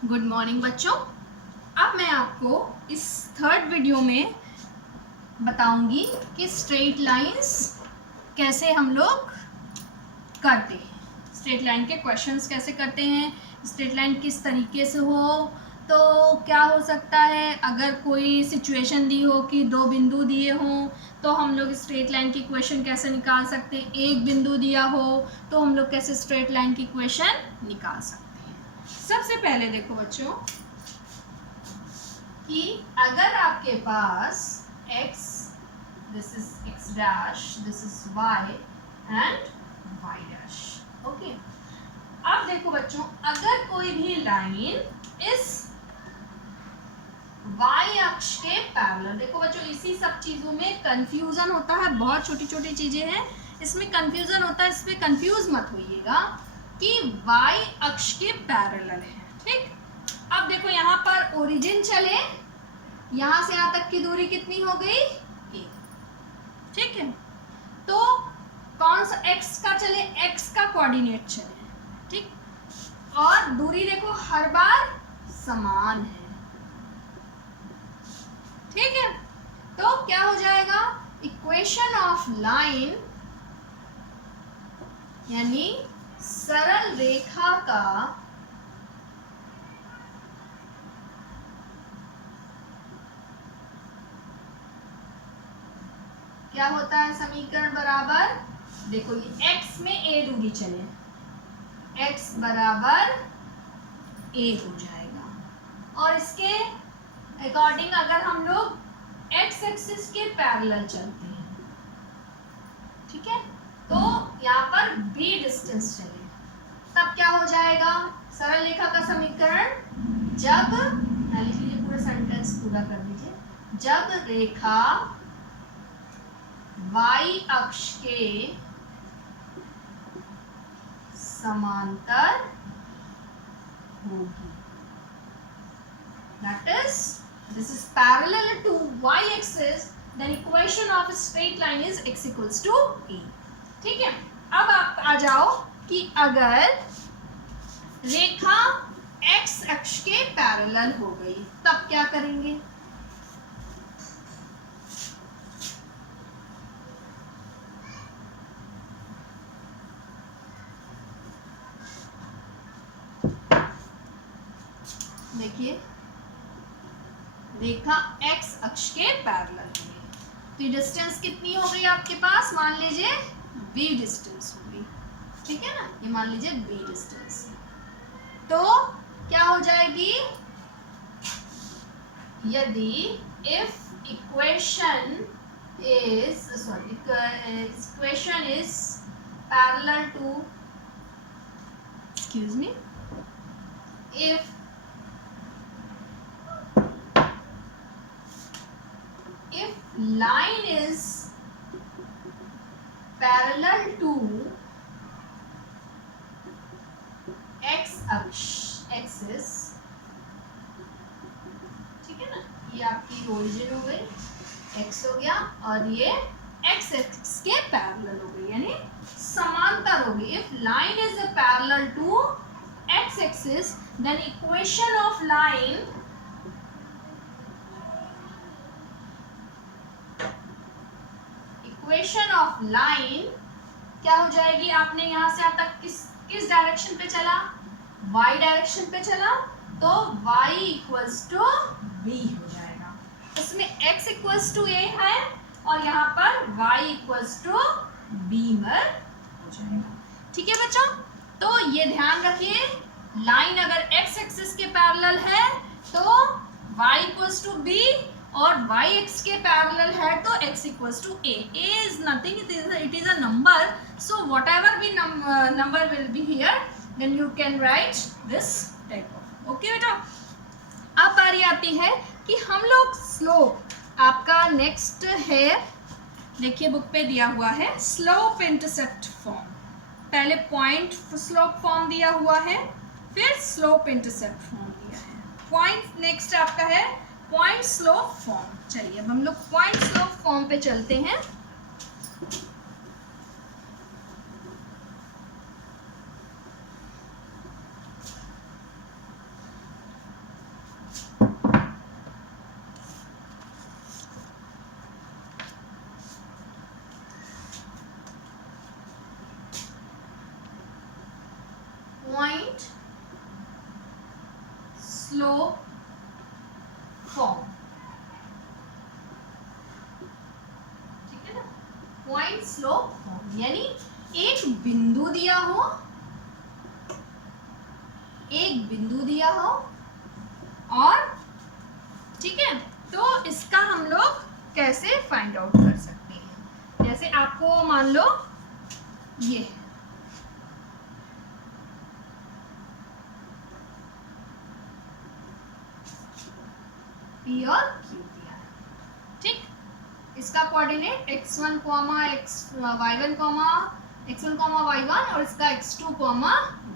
Good morning बच्चों। अब मैं आपको इस थर्ड वीडियो में बताऊंगी कि स्ट्रेट लाइंस कैसे हम लोग करते हैं, स्ट्रेट लाइन के क्वेश्चंस कैसे करते हैं, स्ट्रेट लाइन किस तरीके से हो। तो क्या हो सकता है, अगर कोई सिचुएशन दी हो कि दो बिंदु दिए हों तो हम लोग स्ट्रेट लाइन की इक्वेशन कैसे निकाल सकते हैं, एक बिंदु दिया हो तो हम लोग कैसे स्ट्रेट लाइन की इक्वेशन निकाल सकते हैं। सबसे पहले देखो बच्चों कि अगर आपके पास x, this is x dash, this is y and y dash, okay. अब देखो बच्चों, अगर कोई भी लाइन इस y अक्ष के पैरेलल, देखो बच्चों इसी सब चीजों में कंफ्यूजन होता है, बहुत छोटी छोटी चीजें हैं इसमें कंफ्यूजन होता है, इसमें कंफ्यूज मत होइएगा कि y अक्ष के पैरेलल है, ठीक। अब देखो यहाँ पर ओरिजिन चले, यहां से यहां तक की दूरी कितनी हो गई, a, ठीक है। तो कौन सा x का चले, x का कोऑर्डिनेट चले, ठीक। और दूरी देखो हर बार समान है, ठीक है। तो क्या हो जाएगा, इक्वेशन ऑफ लाइन यानी सरल रेखा का क्या होता है समीकरण बराबर, देखो ये x में a दूरी चले, x बराबर a हो जाएगा। और इसके अकॉर्डिंग अगर हम लोग x एक्सिस के पैरेलल चलते हैं, ठीक है, तो यहाँ पर b डिस्टेंस चले, तब क्या हो जाएगा सरल रेखा का समीकरण, जब लीजिए पूरा सेंटेंस पूरा कर दीजिए, जब रेखा y अक्ष के समांतर होगी, that is this is parallel to y axis, then equation of a straight line is x equals to a, ठीक है। अब आप आ जाओ कि अगर रेखा x अक्ष के पैरेलल हो गई तब क्या करेंगे, देखिए रेखा x अक्ष के पैरेलल है, तो ये डिस्टेंस कितनी हो गई आपके पास, मान लीजिए b डिस्टेंस हो गई, ठीक है ना, ये मान लीजिए b डिस्टेंस, तो क्या हो जाएगी, यदि if equation is parallel to, excuse me, if line is parallel to x axis, ठीक है ना, ये आपकी ओरिजिन हो गई, x हो गया और ये x एक्सिस के पैरेलल हो गई यानी समांतर हो गई। If line is parallel to x axis then equation of line equation of line क्या हो जाएगी, आपने यहां से यहां तक किस डायरेक्शन पे चला, y डायरेक्शन पे चला, तो y इक्वल्स टू b हो जाएगा, इसमें x इक्वल्स टू a है और यहाँ पर y इक्वल्स टू b हो जाएगा, ठीक है बच्चों। तो ये ध्यान रखिए, लाइन अगर x एक्सिस के पैरेलल है तो y इक्वल्स टू b और y x के पैरेलल है तो x equals to a is nothing, it is a number, so whatever भी number will be here then you can write this type of, okay बेटा। अब बारी आती है कि हम लोग स्लोप, आपका नेक्स्ट है, देखिए बुक पे दिया हुआ है स्लोप इंटरसेप्ट फॉर्म, पहले पॉइंट स्लोप फॉर्म दिया हुआ है, फिर स्लोप इंटरसेप्ट फॉर्म दिया है, पॉइंट नेक्स्ट आपका है पॉइंट स्लोप फॉर्म। चलिए अब हम लोग पॉइंट स्लोप फॉर्म पे चलते हैं। स्लोप फॉर्म, ठीक है ना, पॉइंट स्लोप फॉर्म, यानी एक बिंदु दिया हो, एक बिंदु दिया हो और ठीक है, तो इसका हम लोग कैसे फाइंड आउट कर सकते हैं। जैसे आपको मान लो ये P और Q दिया है, ठीक, इसका कोऑर्डिनेट x1 y1 और इसका x2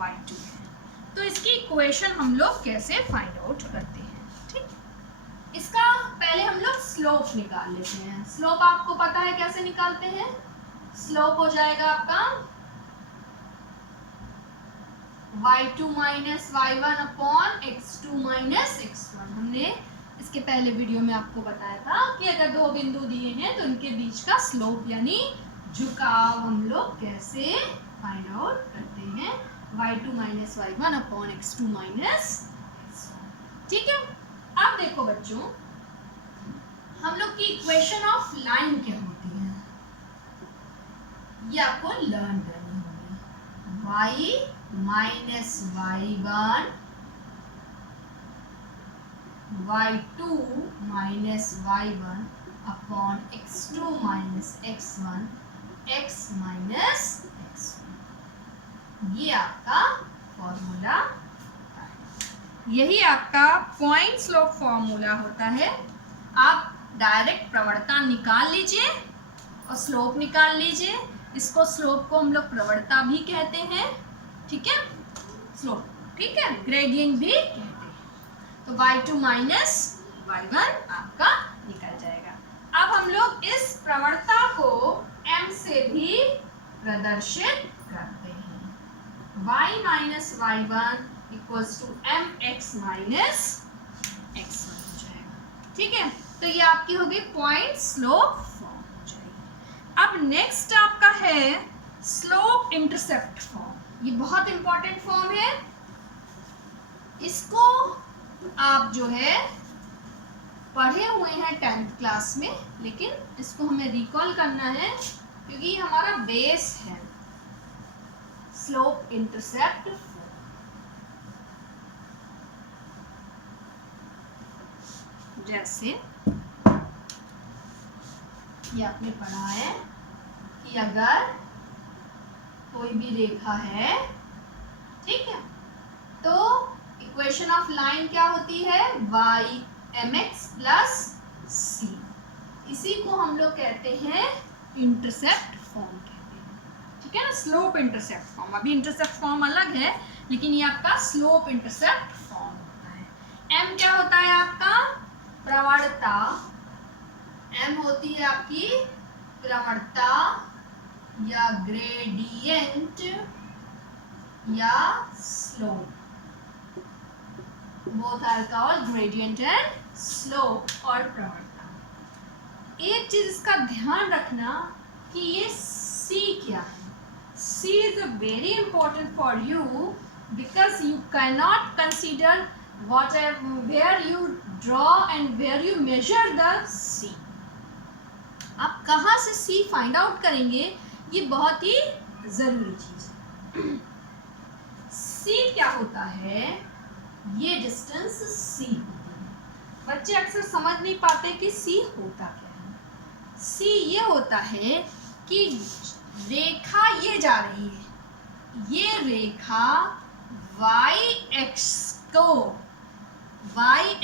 y2 है। तो इसकी इक्वेशन हम लोग कैसे फाइंड आउट करते हैं, ठीक, इसका पहले हम लोग स्लोप निकाल लेते हैं। स्लोप आपको पता है कैसे निकालते हैं, स्लोप हो जाएगा आपका y2 minus y1 upon x2 minus x1। हमने इसके पहले वीडियो में आपको बताया था कि अगर दो बिंदु दिए हैं तो उनके बीच का स्लोप यानी झुकाव हम लोग कैसे फाइंड आउट करते हैं, y2 minus y1 upon x2 minus x1, ठीक है। अब देखो बच्चों, हम लोग की इक्वेशन ऑफ लाइन क्या होती है, ये आपको लर्न करनी होगी। y minus y1 y2 minus y1 upon x2 minus x1 x minus x1, ये आपका फॉर्मूला, यही आपका पॉइंट स्लोप फॉर्मूला होता है। आप डायरेक्ट प्रवणता निकाल लीजिए और स्लोप निकाल लीजिए। इसको स्लोप को हम लोग प्रवणता भी कहते हैं, ठीक है, स्लोप, ठीक है, ग्रेडियंट भी कहते हैं। तो y2 माइनस y1 आपका निकल जाएगा। अब हम लोग इस प्रवणता को m से भी प्रदर्शित करते हैं। y minus y1 equals to mx minus x1 हो जाएगा, ठीक है। तो ये आपकी होगी पॉइंट स्लोप फॉर्म हो जाएगी। अब नेक्स्ट आपका है स्लोप इंटरसेप्ट फॉर्म। ये बहुत इंपॉर्टेंट फॉर्म है, इसको आप जो है पढ़े हुए हैं 10th क्लास में, लेकिन इसको हमें रिकॉल करना है क्योंकि ये हमारा बेस है। स्लोप इंटरसेप्ट फॉर्म, जैसे ये आपने पढ़ा है कि अगर कोई भी रेखा है, ठीक है, तो इक्वेशन ऑफ लाइन क्या होती है, y mx प्लस c, इसी को हम लोग कहते हैं इंटरसेप्ट फॉर्म कहते हैं, ठीक है ना, स्लोप इंटरसेप्ट फॉर्म। अभी इंटरसेप्ट फॉर्म अलग है, लेकिन ये आपका स्लोप इंटरसेप्ट फॉर्म होता है। m क्या होता है आपका, प्रवणता, m होती है आपकी प्रवणता या ग्रेडियंट या slope, both are called gradient and slope और प्रवणता। एक चीज इसका ध्यान रखना कि ये C क्या है। C is a very important for you because you cannot consider where you draw and where you measure the C। आप कहाँ से C फाइंड आउट करेंगे, ये बहुत ही जरूरी चीज है। C क्या होता है, ये डिस्टेंस C होती है। बच्चे अक्सर समझ नहीं पाते कि C होता क्या है। C ये होता है कि रेखा ये जा रही है, ये रेखा y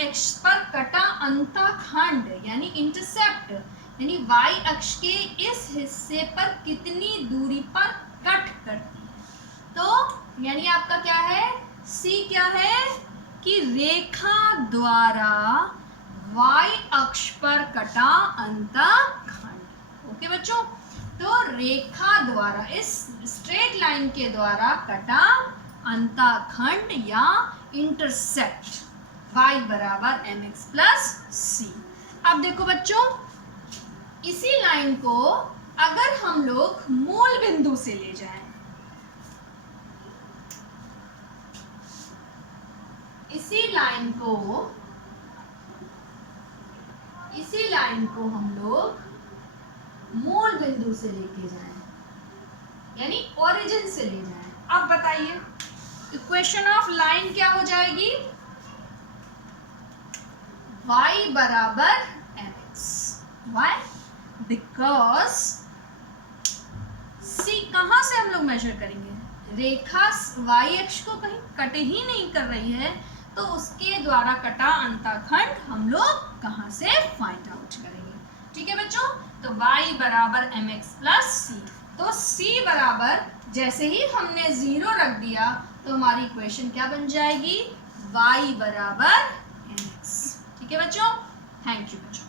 अक्ष पर कटा अंतःखंड यानी इंटरसेप्ट, यानी y अक्ष के इस हिस्से पर कितनी दूरी पर कट करती है। तो यानी आपका क्या है, C क्या है कि रेखा द्वारा y अक्ष पर कटा अंतःखंड। ओके बच्चों, तो रेखा द्वारा, इस स्ट्रेट लाइन के द्वारा कटा अंतःखंड या इंटरसेप्ट y बराबर mx प्लस c। अब देखो बच्चों, इसी लाइन को अगर हम लोग मूल बिंदु से ले जाएं, इसी लाइन को हम लोग मूल बिंदु से लेके जाएं, यानी ओरिजिन से ले जाएं। अब बताइए इक्वेशन ऑफ लाइन क्या हो जाएगी? y बराबर mx। वाई? बिकॉज c कहां से हम लोग मेजर करेंगे? रेखा y अक्ष को कहीं कट ही नहीं कर रही है, तो उसके द्वारा कटा अंतःखंड हम लोग कहां से फाइंड आउट करेंगे? ठीक है बच्चों, तो y बराबर mx प्लस c। तो c बराबर जैसे ही हमने 0 रख दिया तो हमारी इक्वेशन क्या बन जाएगी? y बराबर mx। ठीक है बच्चों, थैंक यू बच्चों।